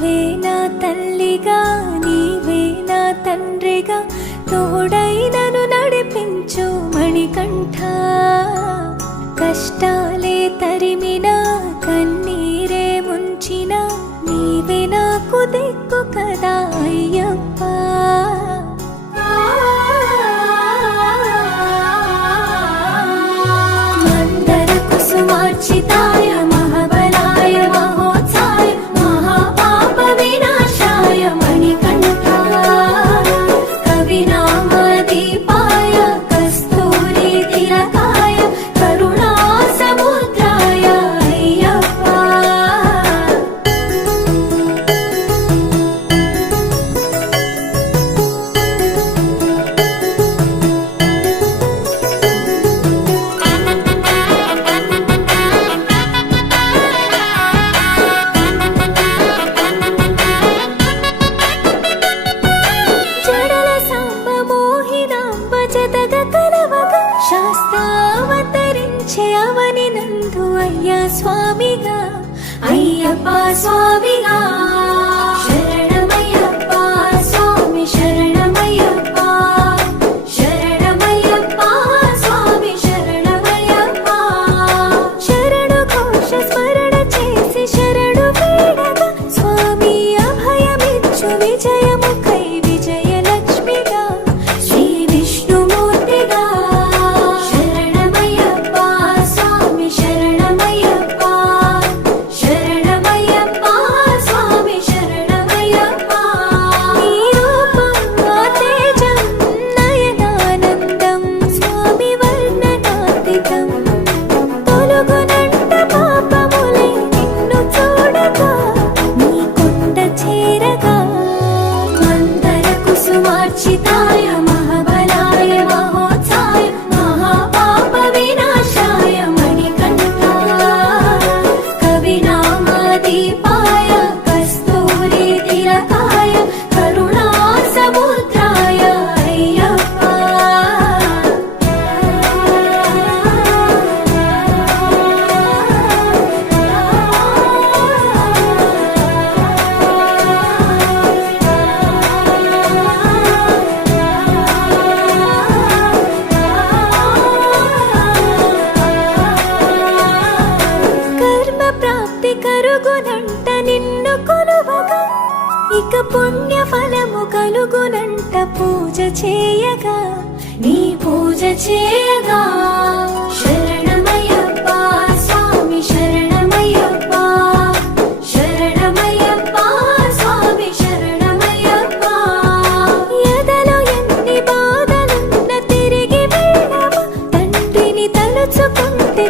నీవే నా తల్లిగా నీవే నా తండ్రిగా తోడై నన్ను నడిపించు మణికంఠ. కష్టాలే తరిమినా కన్నీరే ముంచినా నీవే నాకు దిక్కు కదా అయ్యప్ప. మందర కుసుమార్చితాయ మహాబలాయ మహోత్సాయ మహాపాప వినాశాయ మణికంఠ. కవినామ దీపాయ కస్తూరి తిలకాయ కరుణా సముద్రాయ అయ్యప్ప. జడల సాంబ మోహినాంబ జతగ కలవగ శాస్త్రావతరించే అవని నందు అయ్యా స్వామిగా అయ్యప్ప స్వామిగా. శరణమయ్యప్ప స్వామి శరణమయ్యప్ప శరణమయ్యప్ప స్వామి శరణమయ్యప్ప. శరణు ఘోష స్మరణ చేసి శరణు వేడగా స్వామి అభయమిచ్చు విజయముఖై విజయలక్ష్మిగా శ్రీ విష్ణుమూర్తిగా. శరణమయ్యప్ప స్వామి శరణమయ్యప్ప శరణమయ్యప్ప స్వామి శరణమయ్యప్ప. నీ రూపం తేజం నయనానందం స్వామి వర్ణనాతీతం. తొలగునంట పాపములై నిన్ను చూడగా నీ కొండ చేరగా. మందర కుసుమార్చితాయ మహాబలాయ మహోత్సాయ మహాపాప వినాశాయ మణికంఠ. కవినామ దీపాయ కస్తూరి తిలకాయ కరుణా సముద్రాయ అయ్యప్ప. కర్మ ప్రాప్తి కరుగునంట నిన్ను కొలువగా ఇక పుణ్య ఫలము కలుగునంట పూజ చేయగా నీ పూజ చేయగా. శరణమయ్యప్ప స్వామి శరణమయ్యప్ప శరణమయ్యప్ప స్వామి శరణమయ్యప్ప. ఎదలో ఎన్ని బాధలున్న తిరిగి వెళ్ళవా తండ్రిని తలుచుకుంటే